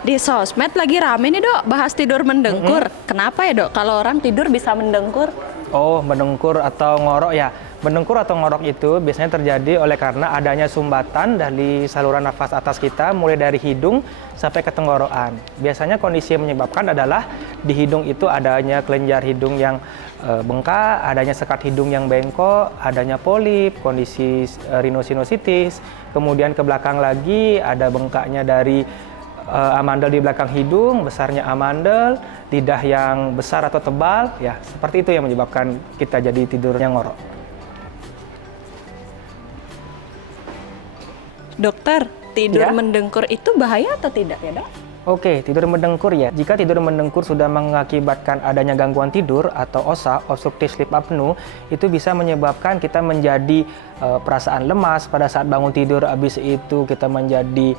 Di sosmed lagi rame nih dok, bahas tidur mendengkur. Kenapa ya dok, kalau orang tidur bisa mendengkur? Oh, mendengkur atau ngorok ya. Mendengkur atau ngorok itu biasanya terjadi oleh karena adanya sumbatan dari saluran nafas atas kita, mulai dari hidung sampai ke tenggorokan. Biasanya kondisi yang menyebabkan adalah di hidung itu adanya kelenjar hidung yang bengkak, adanya sekat hidung yang bengkok, adanya polip, kondisi rhinosinusitis, kemudian ke belakang lagi ada bengkaknya dari amandel di belakang hidung, besarnya amandel, lidah yang besar atau tebal, ya seperti itu yang menyebabkan kita jadi tidurnya ngorok. Dokter, tidur Ya? mendengkur itu bahaya atau tidak ya dok? Oke, tidur mendengkur ya. Jika tidur mendengkur sudah mengakibatkan adanya gangguan tidur atau OSA, obstructive sleep apnea, itu bisa menyebabkan kita menjadi perasaan lemas pada saat bangun tidur. Habis itu kita menjadi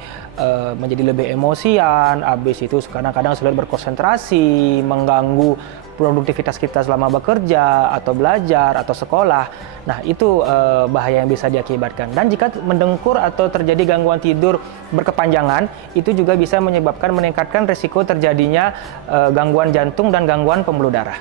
lebih emosian. Habis itu kadang-kadang sulit berkonsentrasi, mengganggu produktivitas kita selama bekerja atau belajar atau sekolah. Nah, itu bahaya yang bisa diakibatkan. Dan jika mendengkur atau terjadi gangguan tidur berkepanjangan, itu juga bisa meningkatkan risiko terjadinya gangguan jantung dan gangguan pembuluh darah.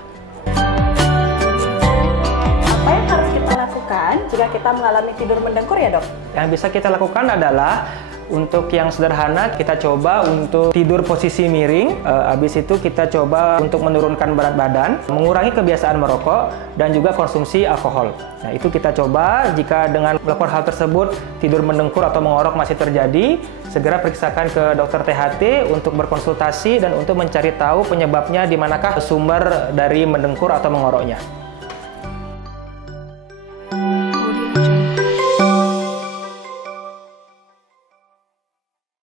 Apa yang harus kita lakukan jika kita mengalami tidur mendengkur ya dok? Yang bisa kita lakukan adalah untuk yang sederhana, kita coba untuk tidur posisi miring. Habis itu kita coba untuk menurunkan berat badan, mengurangi kebiasaan merokok, dan juga konsumsi alkohol. Nah, itu kita coba. Jika dengan melakukan hal tersebut, tidur mendengkur atau mengorok masih terjadi, segera periksakan ke dokter THT untuk berkonsultasi dan untuk mencari tahu penyebabnya di manakah sumber dari mendengkur atau mengoroknya.